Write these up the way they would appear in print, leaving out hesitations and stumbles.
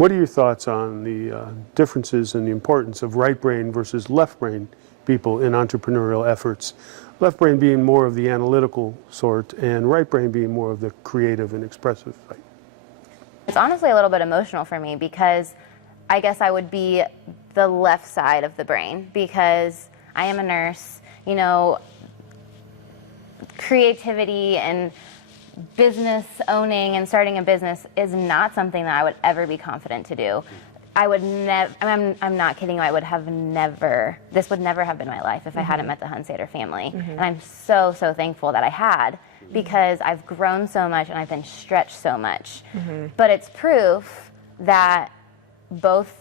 What are your thoughts on the differences in the importance of right brain versus left brain people in entrepreneurial efforts? Left brain being more of the analytical sort and right brain being more of the creative and expressive side. It's honestly a little bit emotional for me because I guess I would be the left side of the brain because I am a nurse. You know, creativity and business owning and starting a business is not something that I would ever be confident to do. I would never, I'm not kidding you, I would have never, this would never have been my life if I hadn't met the Hunsader family. And I'm so, so thankful that I had because I've grown so much and I've been stretched so much. But it's proof that both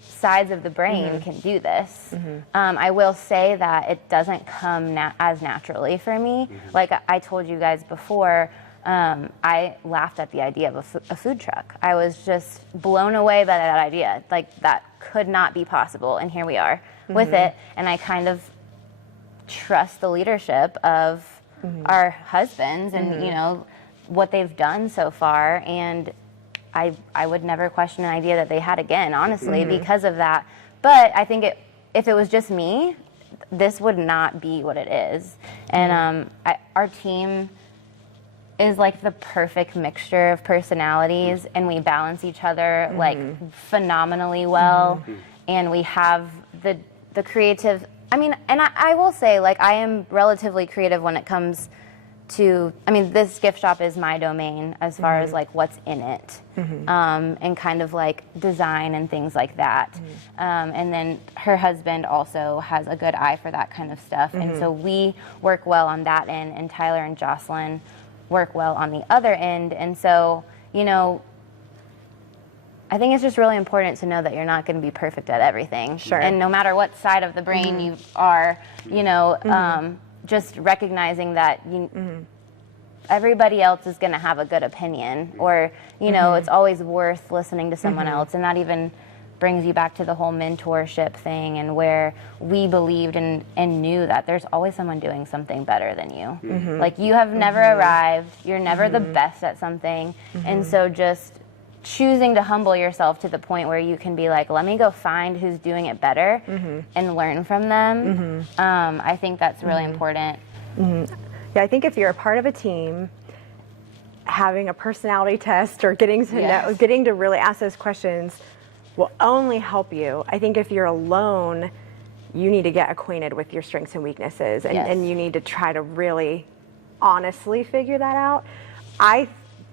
sides of the brain can do this. I will say that it doesn't come as naturally for me. Like I told you guys before, I laughed at the idea of a food truck. I was just blown away by that idea. Like that could not be possible, and here we are with it. And I kind of trust the leadership of our husbands and you know what they've done so far. And I would never question an idea that they had again, honestly, because of that. But I think if it was just me, this would not be what it is. And our team is like the perfect mixture of personalities, and we balance each other like phenomenally well. And we have the creative, I mean, and I will say, like, I am relatively creative when it comes to, I mean, this gift shop is my domain as far as like what's in it, and kind of like design and things like that. And then her husband also has a good eye for that kind of stuff. And so we work well on that end, and Tyler and Jocelyn work well on the other end. And so, you know, I think it's just really important to know that you're not going to be perfect at everything. And no matter what side of the brain you are, you know, just recognizing that everybody else is going to have a good opinion, or, you know, it's always worth listening to someone else. And that even brings you back to the whole mentorship thing, and where we believed and knew that there's always someone doing something better than you. Like, you have never arrived, you're never the best at something. And so just choosing to humble yourself to the point where you can be like, let me go find who's doing it better and learn from them. I think that's really important. Yeah, I think if you're a part of a team, having a personality test or getting to know, getting to really ask those questions will only help you. I think if you're alone, you need to get acquainted with your strengths and weaknesses, and you need to try to really honestly figure that out. I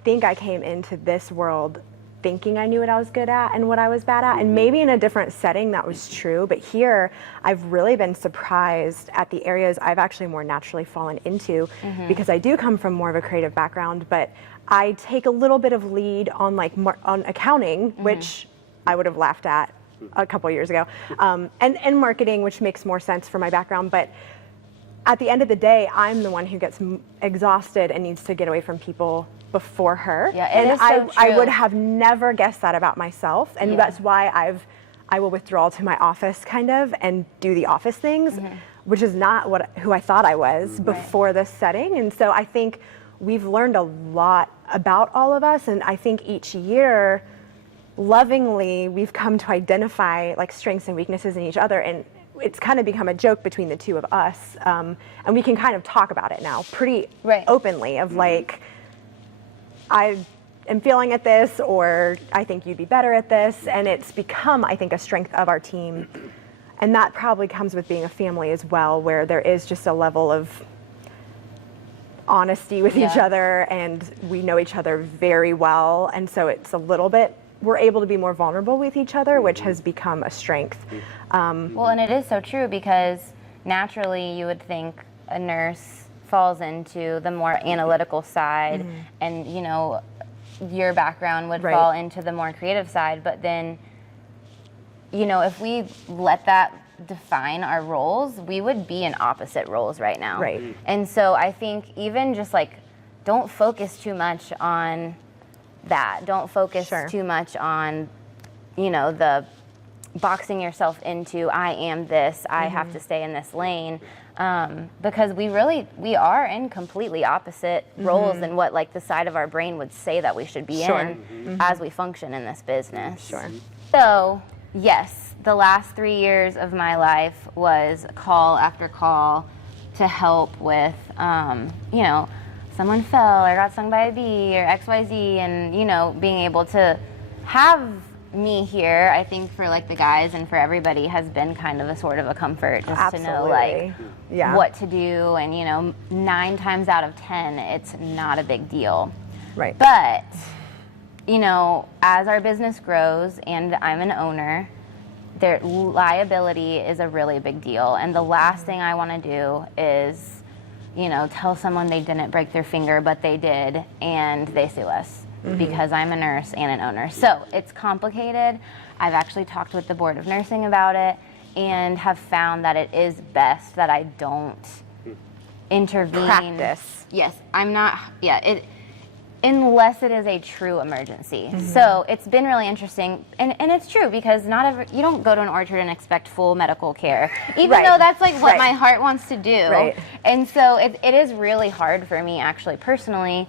think I came into this world thinking I knew what I was good at and what I was bad at, and maybe in a different setting that was true, but here I've really been surprised at the areas I've actually more naturally fallen into, because I do come from more of a creative background, but I take a little bit of lead on like on accounting, which I would have laughed at a couple years ago, and marketing, which makes more sense for my background. But at the end of the day, I'm the one who gets exhausted and needs to get away from people before her. And I would have never guessed that about myself, and that's why I will withdraw to my office kind of and do the office things, which is not who I thought I was before this setting. And so I think we've learned a lot about all of us, and I think each year, lovingly, we've come to identify like strengths and weaknesses in each other, and it's kind of become a joke between the two of us, and we can kind of talk about it now pretty openly of like, I am feeling at this, or I think you'd be better at this, and it's become, I think, a strength of our team. And that probably comes with being a family as well, where there is just a level of honesty with each other, and we know each other very well, and so it's a little bit, we're able to be more vulnerable with each other, which has become a strength. Well, and it is so true, because naturally you would think a nurse falls into the more analytical side, and you know, your background would fall into the more creative side. But then, you know, if we let that define our roles, we would be in opposite roles right now. And so I think even just like, don't focus too much on that. Don't focus too much on, you know, the boxing yourself into, I am this, I have to stay in this lane. because we are in completely opposite roles than what like the side of our brain would say that we should be in as we function in this business. Sure. So yes, the last 3 years of my life was call after call to help with, you know, someone fell or got stung by a bee or XYZ, and, you know, being able to have me here, I think for like the guys and for everybody has been kind of a sort of a comfort just to know like what to do, and, you know, 9 times out of 10, it's not a big deal. Right. But, you know, as our business grows and I'm an owner, their liability is a really big deal, and the last thing I want to do is, you know, tell someone they didn't break their finger, but they did, and they sue us because I'm a nurse and an owner. So it's complicated. I've actually talked with the board of nursing about it and have found that it is best that I don't intervene. Practice. Yes, I'm not, unless it is a true emergency. So it's been really interesting, and it's true, because you don't go to an orchard and expect full medical care, even though that's like what my heart wants to do. Right. And so it is really hard for me, actually, personally.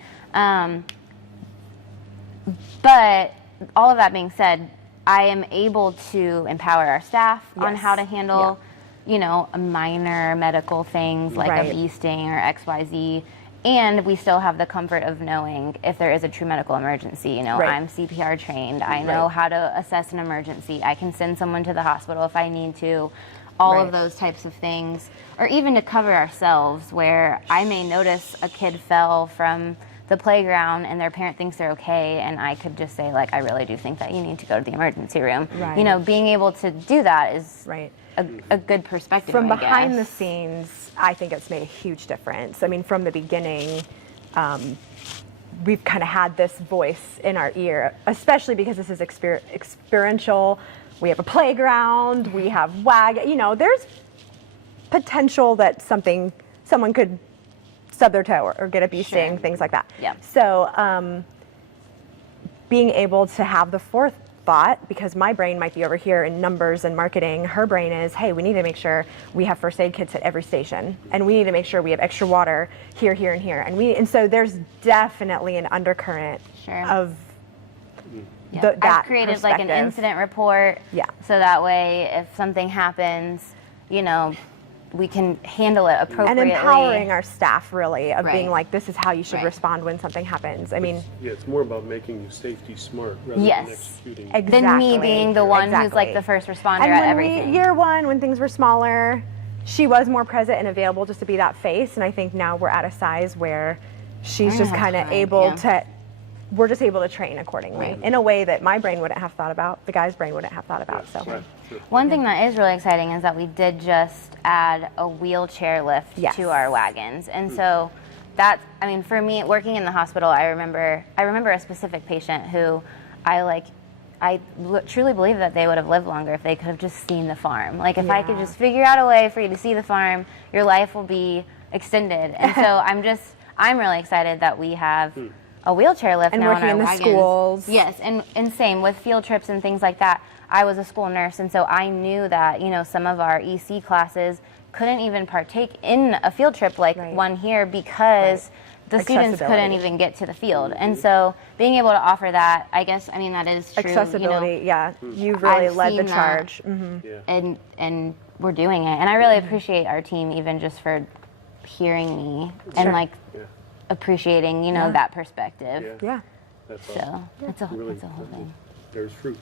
But all of that being said, I am able to empower our staff on how to handle, you know, minor medical things like a bee sting or XYZ. And we still have the comfort of knowing if there is a true medical emergency. You know, I'm CPR trained. I know how to assess an emergency. I can send someone to the hospital if I need to. All of those types of things. Or even to cover ourselves, where I may notice a kid fell from the playground and their parent thinks they're okay, and I could just say, like, I really do think that you need to go to the emergency room. You know, being able to do that is a good perspective. From behind the scenes, I think it's made a huge difference. I mean, from the beginning, we've kind of had this voice in our ear, especially because this is experiential. We have a playground, we have you know, there's potential that someone could stub their toe or get a bee sting, things like that. So being able to have the forethought, because my brain might be over here in numbers and marketing, her brain is, hey, we need to make sure we have first aid kits at every station, and we need to make sure we have extra water here, here, and here. And so there's definitely an undercurrent of that. I've created like an incident report, so that way if something happens, you know, we can handle it appropriately. And empowering our staff, really, of being like, this is how you should respond when something happens. I mean, it's more about making you safety smart rather than executing. Than me being the one who's like the first responder and at everything. Year one, when things were smaller, she was more present and available just to be that face. And I think now we're at a size where she's just kind of able to, we're just able to train accordingly in a way that my brain wouldn't have thought about, the guy's brain wouldn't have thought about. One thing that is really exciting is that we did just add a wheelchair lift to our wagons. And so that's, I mean, for me, working in the hospital, I remember a specific patient who I truly believe that they would have lived longer if they could have just seen the farm. Like, if I could just figure out a way for you to see the farm, your life will be extended. And so I'm really excited that we have a wheelchair lift and now working in our the wagons. schools. Yes, and same with field trips and things like that. I was a school nurse, and so I knew that, you know, some of our EC classes couldn't even partake in a field trip like one here because the students couldn't even get to the field. And so being able to offer that, I guess, I mean, that is true. Accessibility, you know, you've really I've led the seen charge. And we're doing it. And I really appreciate our team even just for hearing me and like appreciating, you know, that perspective. Yeah. That's So it's a whole thing. There's fruit.